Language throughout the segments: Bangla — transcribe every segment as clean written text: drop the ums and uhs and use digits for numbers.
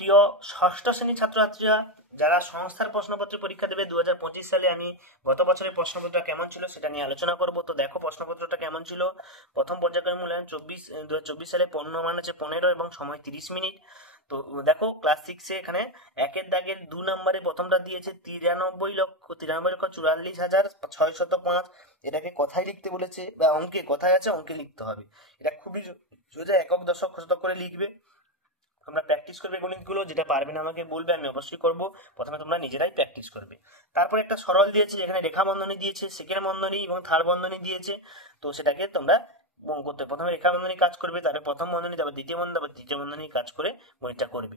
প্রিয় ষষ্ঠ শ্রেণীর ছাত্রছাত্রীরা, যারা সংস্থার প্রশ্নপত্র পরীক্ষা দেবে 2025 সালে, আমি গত বছরের প্রশ্নপত্রটা কেমন ছিল সেটা নিয়ে আলোচনা করব। তো দেখো প্রশ্নপত্রটা কেমন ছিল। প্রথম পর্যায়ক্রমিক মূল্যায়ন 2024 সালে 15 হচ্ছে 15 এবং সময় 30 মিনিট। তো দেখো ক্লাস 6-এ এখানে একের দাগের 2 নম্বরে প্রথমটা দিয়েছে 93,44,605। এটাকে কথায় লিখতে বলেছে বা অঙ্কে, কথায় আছে অঙ্কে লিখতে হবে। এটা খুবই সোজা, একক দশক শতক করে লিখবে। তোমরা প্র্যাকটিস করবে গণিতগুলো, যেটা পারবে না আমাকে বলবে, আমি অবশ্যই করব। প্রথমে তোমরা নিজেরাই প্র্যাকটিস করবে। তারপর একটা সরল দিয়েছে, যেখানে রেখা বন্ধনী দিয়েছে, সেকেন্ড বন্ধনী এবং থার্ড বন্ধনী দিয়েছে। তো সেটাকে তোমরা করতে প্রথমে রেখা বন্ধনী কাজ করবে, তারপরে প্রথম বন্ধনী, তারপর দ্বিতীয় বন্ধনী, তারপর তৃতীয় বন্ধনী কাজ করে গণিতটা করবে।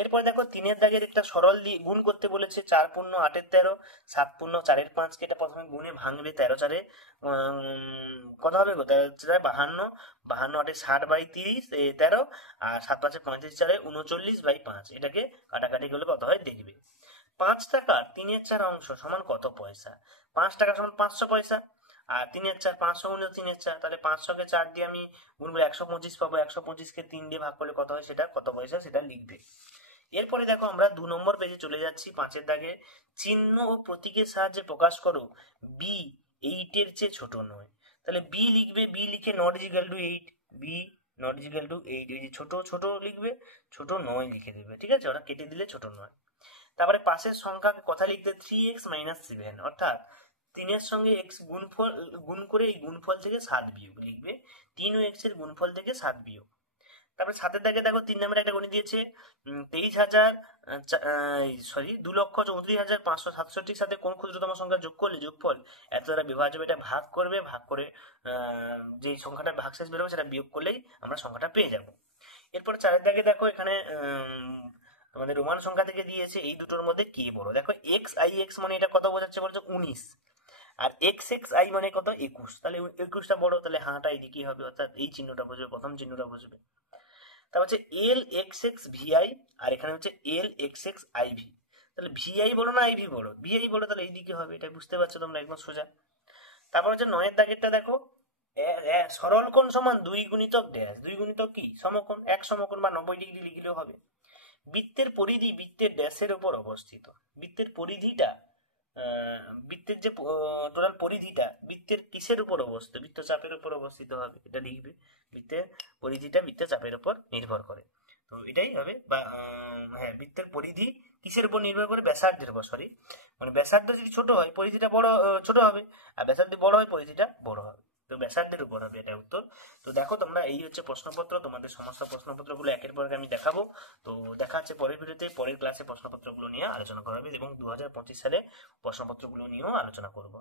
এরপরে দেখো 3-এর দাগের একটা সরল দিয়ে গুণ করতে বলেছে, 4 পূর্ণ 8-এর 13, 7 পূর্ণ 4-এর 5 কে এটা প্রথমে গুণে ভাঙবে। 13 4-এ কত হবে গো? 13 4-এ 52, 52 8-এ 60/30 13, আর 7 5-এ 35 4-এ 39/5। এটাকে কাটাকাটি করলে কত হয় দেখবে। 5 টাকার 3/4 অংশ সমান কত পয়সা? 5 টাকা সমান 500 পয়সা। আর 3/4 500 গুণিত 3/4, তাহলে 500-কে 4 দিয়ে আমি গুণ করে 125 পাবো। 125-কে 3 দিয়ে ভাগ করলে কত হয়, সেটা কত পয়সা সেটা লিখবে। এরপরে দেখো আমরা 2 নম্বর পেজে চলে যাচ্ছি। 5-এর দাগে চিহ্ন ও প্রতীকের সাহায্যে প্রকাশ করো বি 8-এর চেয়ে ছোট নয়। তাহলে বি লিখবে, বি লিখে not equal to 8, B not equal to 8, এই যে ছোট ছোট লিখবে, ছোট নয় লিখে দেবে। ঠিক আছে, ওটা কেটে দিলে ছোট নয়। তারপরে পাশের সংখ্যাকে কথা লিখতে 3x - 7, অর্থাৎ 3-এর সঙ্গে x গুণ করে এই গুণফল থেকে 7 বিয়োগ লিখবে। 3 ও x এর গুণফল থেকে 7 বিয়োগ। তারপরে 7-এর দাগে দেখো 3 নম্বরে একটা গণিত দিয়েছে, 2,34,567 সাথে কোন ক্ষুদ্রতম সংখ্যা যোগ করলে যোগফল এত দ্বারা বিভাজ্য হবে। এটা ভাগ করবে, ভাগ করে যে সংখ্যাটা ভাগশেষ বেরোবে সেটা বিয়োগ করলেই আমরা সংখ্যাটা পেয়ে যাব। এরপর 4-এর দাগে দেখো এখানে তোমাদের রোমান সংখ্যা থেকে দিয়েছে, এই দুটোর মধ্যে কি বড়। দেখো xix মানে এটা কত বোঝাচ্ছে বলছে 19, আর xxi মানে কত 21, তাহলে 21টা বড়, তাহলে হাঁটা এইদিকেই হবে, অর্থাৎ এই চিহ্নটা বুঝবে, প্রথম চিহ্নটা বুঝবে। তারপর হচ্ছে LXXVI, আর এখানে হচ্ছে LXXIV। তাহলে VI বড় না IV বড়? VI বড়, তাহলে এইদিকে হবে। এটা বুঝতে পারছো তোমরা, একদম সোজা। তারপর হচ্ছে 9-এর দাগেরটা দেখো, সরল কোণ সমান 2 গুণিতক ড্যাশ। 2 গুণিতক কি? সমকোণ। এক সমকোণ বা 90 ডিগ্রি লিখলেও হবে। বৃত্তের পরিধি বৃত্তের ড্যাশের উপর অবস্থিত। বৃত্তের পরিধিটা, বৃত্তের যে টোটাল পরিধিটা বৃত্তের কিসের উপর অবস্থিত? বৃত্তচাপের উপর অবস্থিত হবে, এটা লিখবে। বৃত্তের পরিধিটা বৃত্তচাপের উপর নির্ভর করে, তো এটাই হবে। বা হ্যাঁ, বৃত্তের পরিধি কিসের উপর নির্ভর করে? ব্যাসার্ধের উপর। সরি, মানে ব্যাসার্ধ যদি ছোট হয় পরিধিটা বড়, ছোট হবে, আর ব্যাসার্ধ বড় হয় পরিধিটা বড় হবে। তো ব্যাসার্ধের উপর হবে, এটা উত্তর। তো দেখো তোমরা, এই হচ্ছে প্রশ্নপত্র। তোমাদের সমস্যা প্রশ্নপত্রগুলো একের পর এক আমি দেখাবো। তো দেখা হচ্ছে পরের ভিডিওতে, পরের ক্লাসে প্রশ্নপত্রগুলো নিয়ে আলোচনা করা হবে এবং 2025 সালে প্রশ্নপত্রগুলো নিয়েও আলোচনা করব।